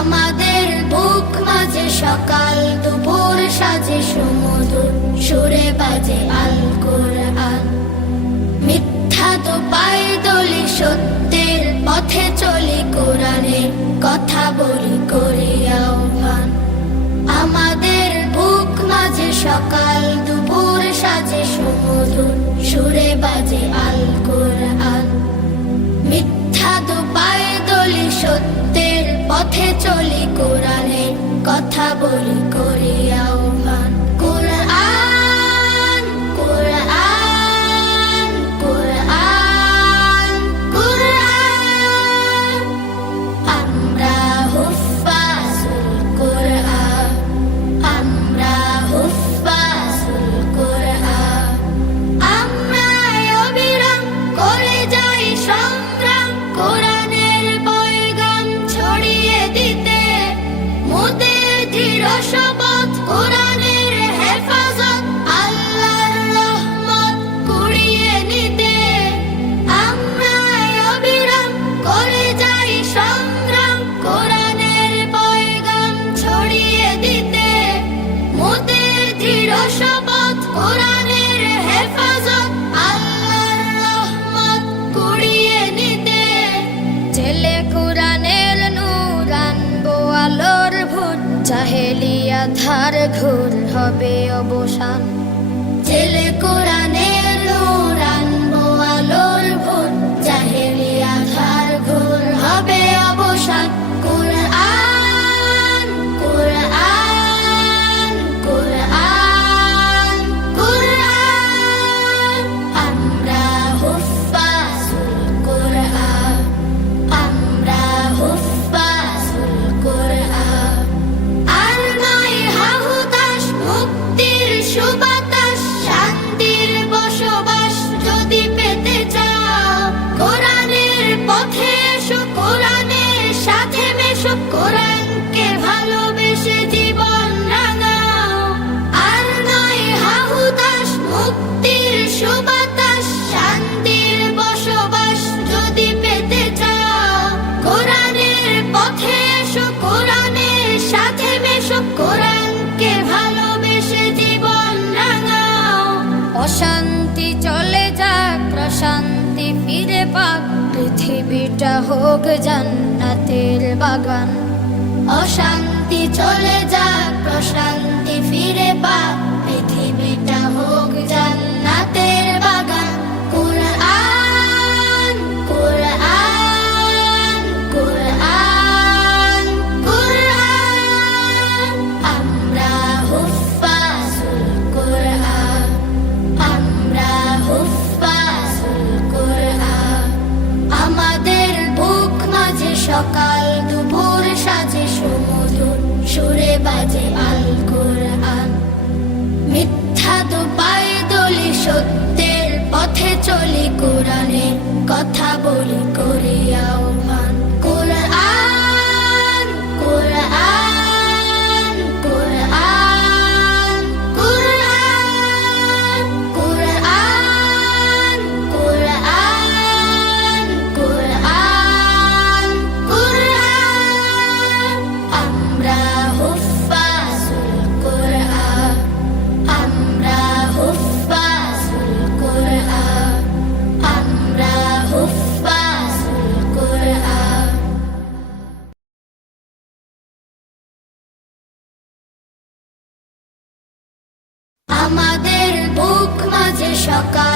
আমাদের বুক মাঝে সকাল দুপুর সাজে সুমধুর সুরে বাজে আল কোরআন। মিথ্যা তো পায়ে দলি সত্যের পথে চলি কোরআনের কথা বলি করি আহ্বান। আমাদের বুক মাঝে সকাল দুপুর সাজে সুমধুর সুরে বাজে আল কোরআন। মিথ্যা তো পায়ে দলি সত্যের পথে চলি কোরআনের কথা বলি করি আহ্বান। কোরআন কোরআন কোরআন কোরআন, আমরা হুফাজুল কোরআন, আমরা হুফাজুল কোরআন। আমরা অবিরাম করে যাই সংগ্রাম কোরআনের পয়গাম ছড়িয়ে দিতে। মোদের দৃঢ় শপথ কোরআনের হেফাজত আল্লাহর রহমত কুড়িয়ে নিতে। আমরা অবিরাম করে যাই সংগ্রাম কোরআনের পয়গাম ছড়িয়ে দিতে। মোদের দৃঢ় শপথ কোরআনের হেফাজত আল্লাহর রহমত কুড়িয়ে নিতে। জেলে কোরআনের নূর আনবো আলোর ভোর, জাহেলিয়া ধার ঘোর হবে অবসান। জেলে কোরআনের নূর আনবো আলোর ভোর, জাহেলিয়া ধার ঘোর হবে অবসান। কোরআন কোরআন কোরআন কোরআন, আমরা হুফাজুল কোরআন, আমরা হুফাজুল কোরআন। আর নয় হাহুতাশ মুক্তির সুবাতাস, শান্তির বসবাস যদি পেতে চাও, কোরআনের পথে এসো, কোরআনের সাথে মেশো, কোরআনকে ভালোবেসে জীবন রাঙাও। আর নয় হাহুতাশ মুক্তির সুবাতাস, শান্তির বসবাস যদি পেতে চাও, কোরআনের পথে এসো, কোরআনের সাথে মেশো, কোরআনকে ভালোবেসে জীবন রাঙাও। অশান্তি চলে যাক, প্রশান্তি ফিরে পাক, পৃথিবীটা হোক জান্নাতের বাগান। অশান্তি চলে যাক, প্রশান্তি ফিরে পাক, পৃথিবীটা হোক জান্নাতের বাগান। কোরআন কোরআন কোরআন কোরআন, আমরা হুফাজুল কোরআন, আমরা হুফাজুল কোরআন। আমাদের বুক মাঝে সকাল দুপুর সাজে সুমধুর সুরে বাজে আল কোরআন। মিথ্যা তো পায়ে দলি সত্যের পথে চলি কোরআনের কথা বলি করি আহ্বান। কোরআন কোরআন কোরআন কোরআন কোরআন কোরআন কোরআন কোরআন, আমরা হুফাজুল কোরআন, আমরা হুফাজুল কোরআন, আমরা হুফাজুল কোরআন। আমাদের বুক মাঝে সকাল